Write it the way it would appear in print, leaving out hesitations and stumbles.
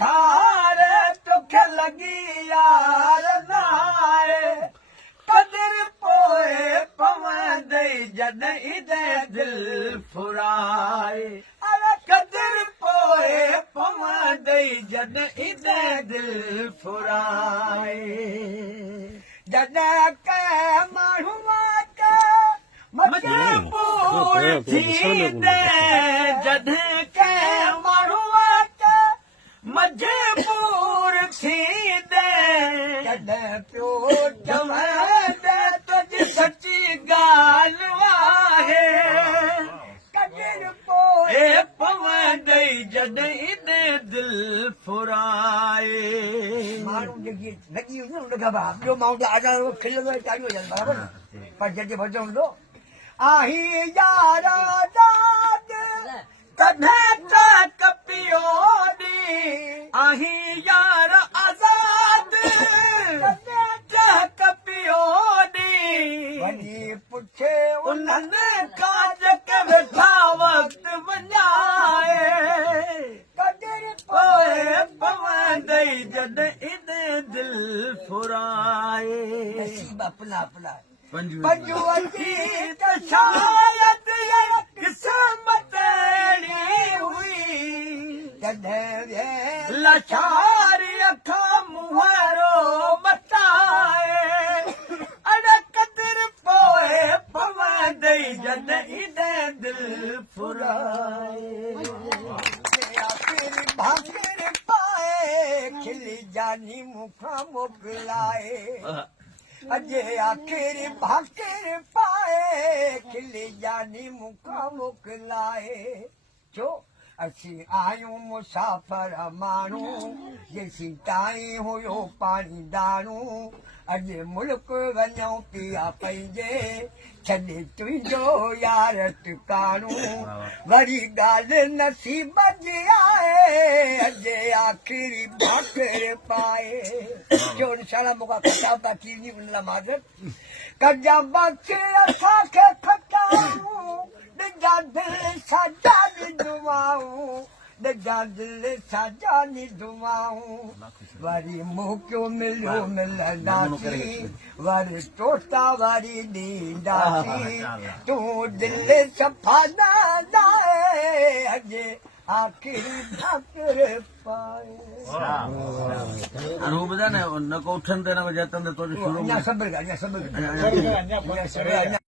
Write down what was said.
खार तोखे लगी यार नाए कदर पोए पवंदई जॾहिं दे दिल फुराए अरे कदर पोए पवंदई जॾहिं दे दिल फुराए जॾहिं कंहिं माण्हूअ खे मजबूर थींदे जॾहिं कंहिं माण्हूअ खे मजबूर थींदे जॾहिं पियो चवंदे तुंहिंजी सची ॻाल्हि आहे कदर पोइ पवंदई जॾहिं दे दिल फुराए माण्हू जेकी लॻी हूंदी न उन खां ॿियो माण्हू त आज़ाद खिलंदो चालू हो जाए बराबरि पर जॾहिं भॼो हूंदो आही यार आज़ाद कॾहिं त कपियो ॾी आही यार आज़ाद कॾहिं त कपियो ॾी वञी पुछे उन्हनि खां जेके वेठा वक़्तु वञाए कदर पोइ पवंदई जॾहिं दे दिल फुराए अपना अपना पंजवंती त शायद क़िस्मत अहिड़ी हुई जॾहिं लाचारी अखां मुंहरो मटाए अरे कदर पोइ पवंदई जॾहिं दे दिल फुराए भाकर पाए खिली जानी मुखां मोकिलाए अॼु आख़िर भाकर पाए खिली जानी मुखां मोकिलाए छो असीं आहियूं मुसाफ़िर माण्हू जेसीं ताईं हुयो पाणी दाणू अॼु मुल्क वञूं पिया पंहिंजे छॾे तुंहिंजो यार टिकाणो वरी ॻाल्हि नसीब जी आहे अॼु आख़िरी भाकर पाए जो निशाना मूंखां खटाब था थी वञी उन लाइ माज़रत कजा बख़्श असांखे खटाऊं ॾिजा दिलि सां जानी दुआऊं ॾिजा दिलि सां जानी दुआऊं वरी मौक़ो मिलियो मिलंदासीं वरी टोटा वरी ॾींदासीं तूं दिलि सफ़ा न लाए अॼु आख़िरी भाकर पाए रूप न को उठंदे न जतंदे तो शुरू अञा सब्र कर